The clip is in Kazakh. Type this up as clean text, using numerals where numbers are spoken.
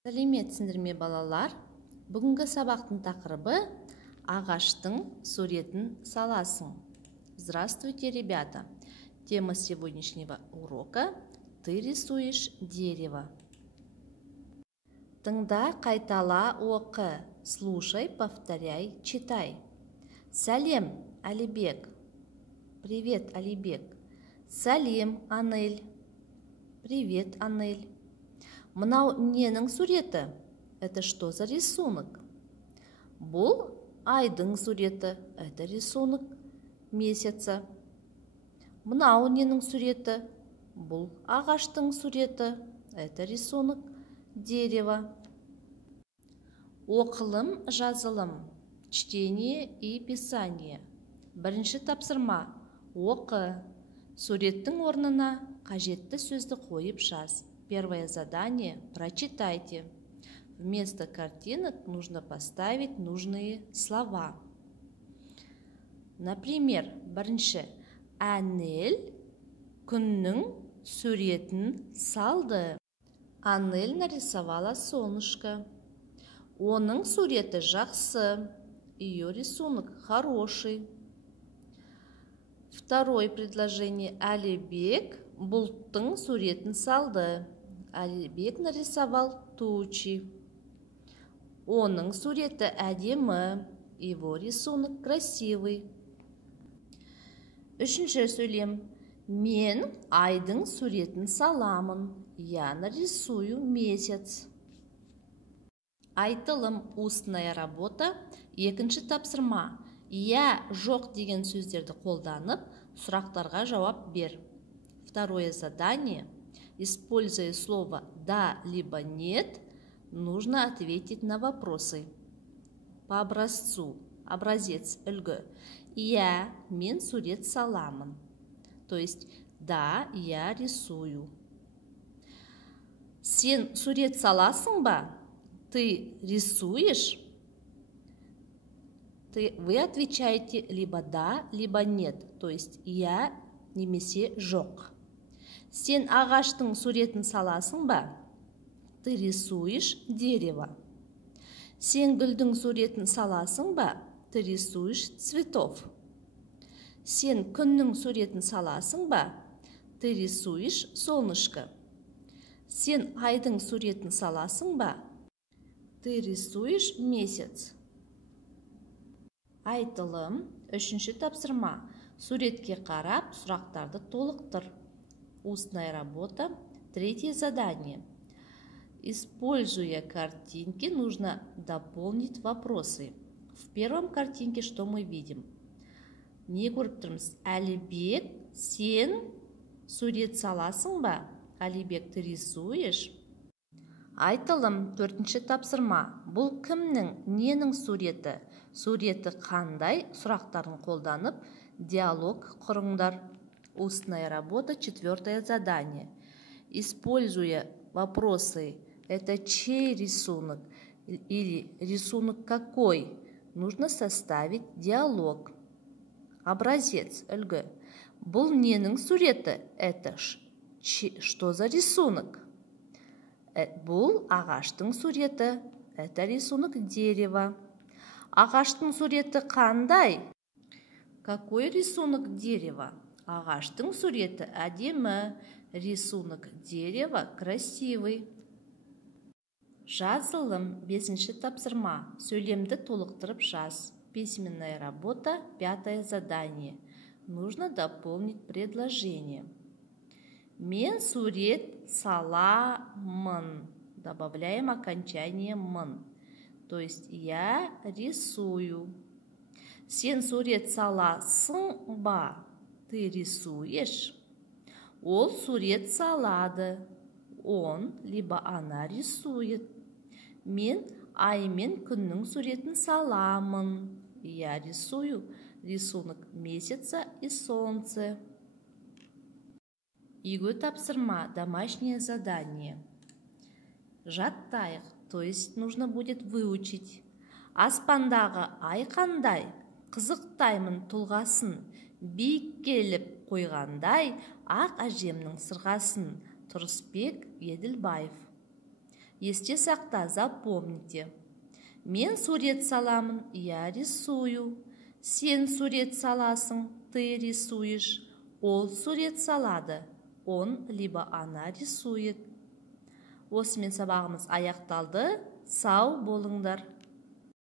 Сәлеметсіңдер ме балалар? Бүгінгі сабақтың тақырыбы ағаштың суретін саласың. Здравствуйте, ребята! Тема сегодняшнего урока – ты рисуешь дерево. Тыңда, қайтала, оқы. Слушай, повторяй, читай. Сәлем, Алибек. Привет, Алибек. Сәлем, Анель. Привет, Анель. Мынау ненің суреті? Это что за рисунок? Бұл айдың суреті. Это рисунок месяца. Мынау ненің суреті? Бұл ағаштың суреті. Это рисунок дерева. Оқылым, жазылым. Чтение и писание. Бірінші тапсырма. Оқы. Суреттің орнына қажетті сөзді қойып жаз. Первое задание – прочитайте. Вместо картинок нужно поставить нужные слова. Например, бірінші. Анель күннің суретін салды. Анель нарисовала солнышко. Оның суреті жақсы. Ее рисунок хороший. Второе предложение. Алибек бұлттың суретін салды. Алибек нарисовал тучи. Оның суреті әдемі. Его рисунок красивый. Үшінші сөйлем. Мен айдың суретін саламын. Я нарисую месяц. Айтылым, устная работа. Екінші тапсырма. Я, жоқ деген сөздерді қолданып, сұрақтарға жауап бер. Второе задание. Используя слово «да» либо «нет», нужно ответить на вопросы. По образцу. Образец үлгі. Я, мен сурет саламын. То есть, да, я рисую. Сен сурет саласың ба? Ты рисуешь? Вы отвечаете либо да, либо нет. То есть, я немесе жоқ. Сен ағаштың суретін саласың ба? Ты рисуешь дерево. Сен гүлдің суретін саласың ба? Ты рисуешь цветов. Сен күннің суретін саласың ба? Ты рисуешь солнышко. Сен айдың суретін саласың ба? Ты рисуешь месяц. Айтылым, үшінші тапсырма. Суретке қарап, сұрақтарды толықтыр. Устная работа. Третье задание. Используя картинки, нужно дополнить вопросы. В первом картинке что мы видим? Не көріп тұрмыз. Алибек, сен сурет саласың ба? Алибек, ты рисуешь? Айтылым, төртінші тапсырма. Бұл кімнің, ненің суреті? Суреті қандай? Сұрақтарын қолданып, диалог құрыңдар. Устная работа, четвертое задание. Используя вопросы «это чей рисунок?» или «рисунок какой?» нужно составить диалог. Образец үлгі. Бұл ненің суреті? Это что за рисунок? Бұл ағаштың суреті. Это рисунок дерева. Ағаштың суреті қандай? Какой рисунок дерева? Ағаштың суреті әдемі. Рисунок дерева красивый. Жазылым, бесінші тапсырма. Сөйлемді толықтырып жаз. Письменная работа, пятое задание. Нужно дополнить предложение. Мен сурет саламын. Добавляем окончание «мын». То есть я рисую. Сен сурет саласың ба? Ты рисуешь? Ол сурет салады. Он, либо она рисует. Мен ай мен күннің суретін саламын. Я рисую рисунок месяца и солнца. Үйге тапсырма, домашнее задание. Жаттайық, то есть нужно будет выучить. Аспандағы ай қандай? Қызықтаймын тұлғасын. Биік келіп қойғандай ақ әжемнің сырғасын. Тұрысбек Еділбаев. Есте сақта, запомните. Мен сурет саламын, я рисую. Сен сурет саласың, ты рисуешь. Ол сурет салады, он либо она рисует. Осымен сабағымыз аяқталды. Сау болыңдар.